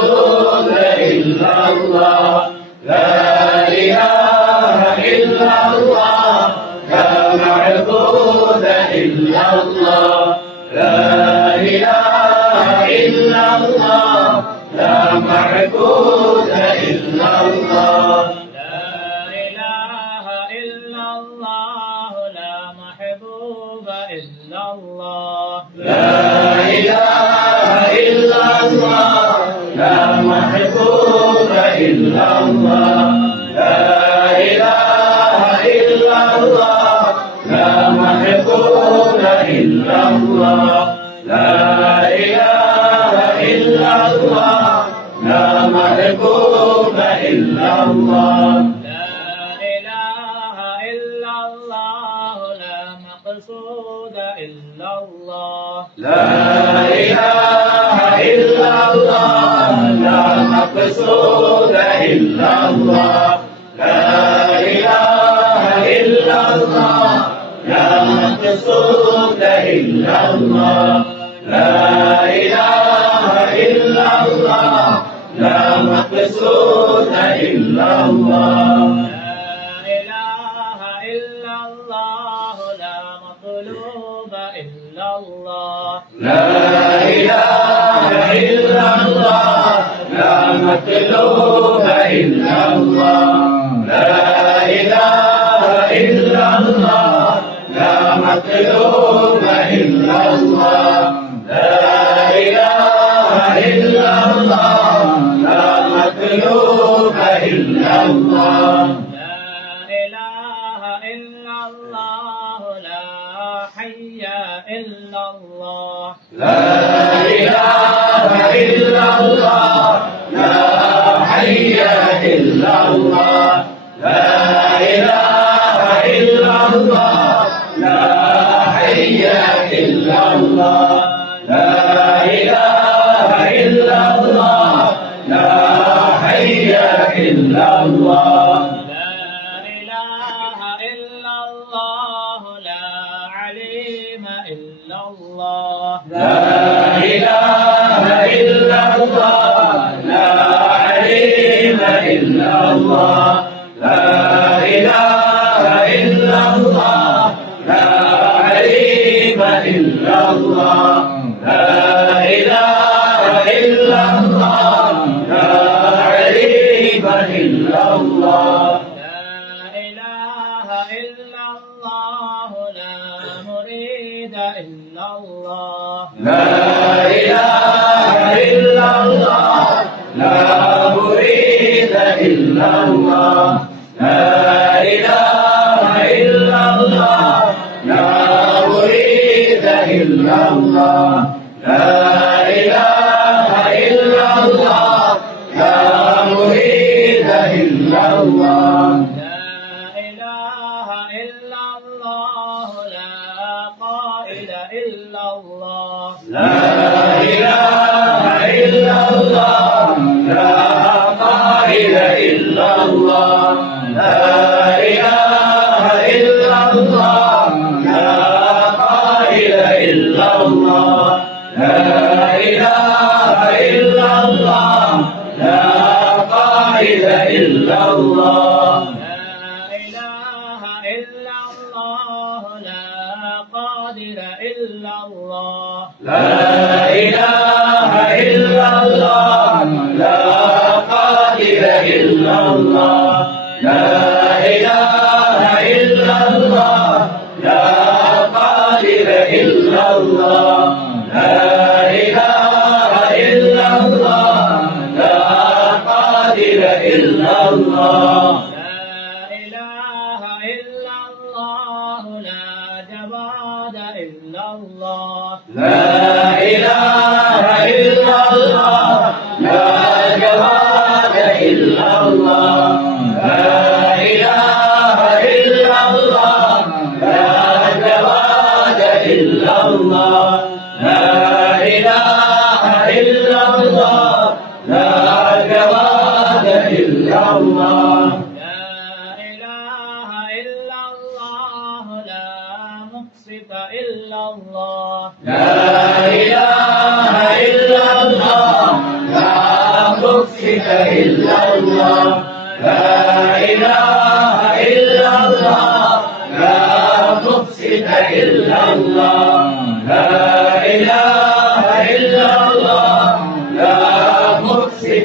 معبود إلا الله لا إله إلا الله لا معبود إلا الله لا إله إلا الله لا معبود إلا الله لا إله إلا الله لا محبوب إلا الله لا إله إلا الله لا محبوب إلا الله لا إله إلا الله لا محبوب إلا الله لا إله إلا الله لا محبوب إلا الله لا إله إلا الله لا مقصود إلا الله لا إله إلا الله لا مقصود إلا الله لا إله إلا الله لا مقصود إلا الله لا إله إلا الله لا مقصود إلا الله لا إله إلا الله لا مطلوب إلا الله لا إله إلا الله لا مطلوب إلا الله لا إله إلا الله لا مطلوب إلا الله لا إله إلا الله لا مطلوب إلا الله لا إله إلا الله لا حي إلا الله لا إله إلا الله لا حي إلا الله لا إله إلا الله لا حي إلا الله لا إله إلا الله لا حي إلا الله لا إله إلا الله لا عليم إلا الله لا إله إلا الله لا عليم إلا الله لا إله إلا الله لا عليم إلا الله لا إله إلا الله لا عليم إلا الله لا إله إلا الله لا مريد إلا الله لا إله إلا الله لا مريد إلا الله لا إله إلا الله لا مريد إلا الله لا إله إلا الله لا مريد إلا الله لا إله إلا الله لا قائل إلا الله لا إله إلا الله لا قائل إلا الله لا إله إلا الله لا قائل إلا الله لا إله إلا الله لا قائل إلا الله لا إله إلا الله لا قادر إلا الله لا إله إلا الله لا قادر إلا الله لا إله إلا الله لا قادر إلا الله لا إله إلا الله لا قادر إلا الله لا إله إلا الله لا جواد إلا الله لا إله إلا الله لا جواد إلا الله لا إله إلا الله لا جواد إلا الله لا إله إلا الله لا جواد إلا الله لا إله إلا الله لا مقسط إلا الله لا إله إلا الله لا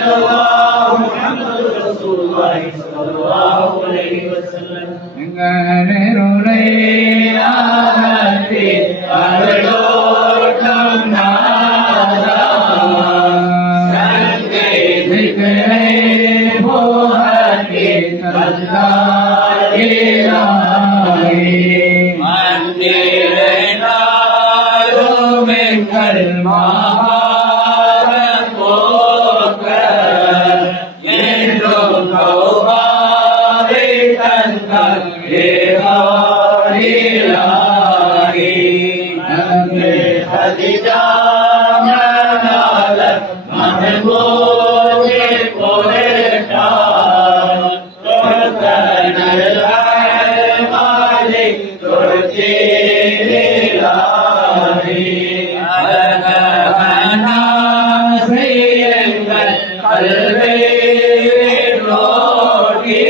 illallah Muhammadur Rasulullah sallallahu alaihi wasallam. எங்களுரை ஆகத்தில் அருளோட்டம் நாதா சங்கை திக்கரை போகி தந்தாயிலாய் மந்திரை நாளும் எங்கள் மாகாணம் போக்க என்றும் கௌபாவை தந்தால் ஏகாரிலாகி நன்றே அதிஜாமனால மகபூபே போரேட்டான் தொழுத்தனல் மாலிக் தொழுத்தேலாகி அழகனா செய்யுங்கள் கல்வே ரோகி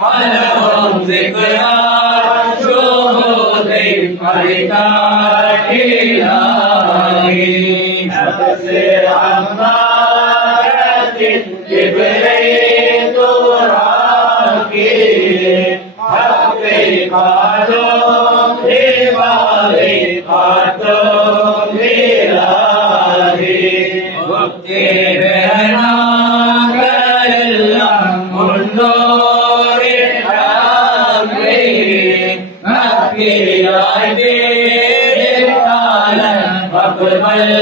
மனமும் சிக்கரான் சோதை பரிதாகிலாகி நபசே அம்மாரத்தின் கிபரை தோராகி ஹப்பை காலோம் தேவாலை காத்தோம் வேலாகி முக்தி வேணாங்கெல்லாம் முன்னோரின் ஆக்ரை நப்பியாய் வேதால மக்மல்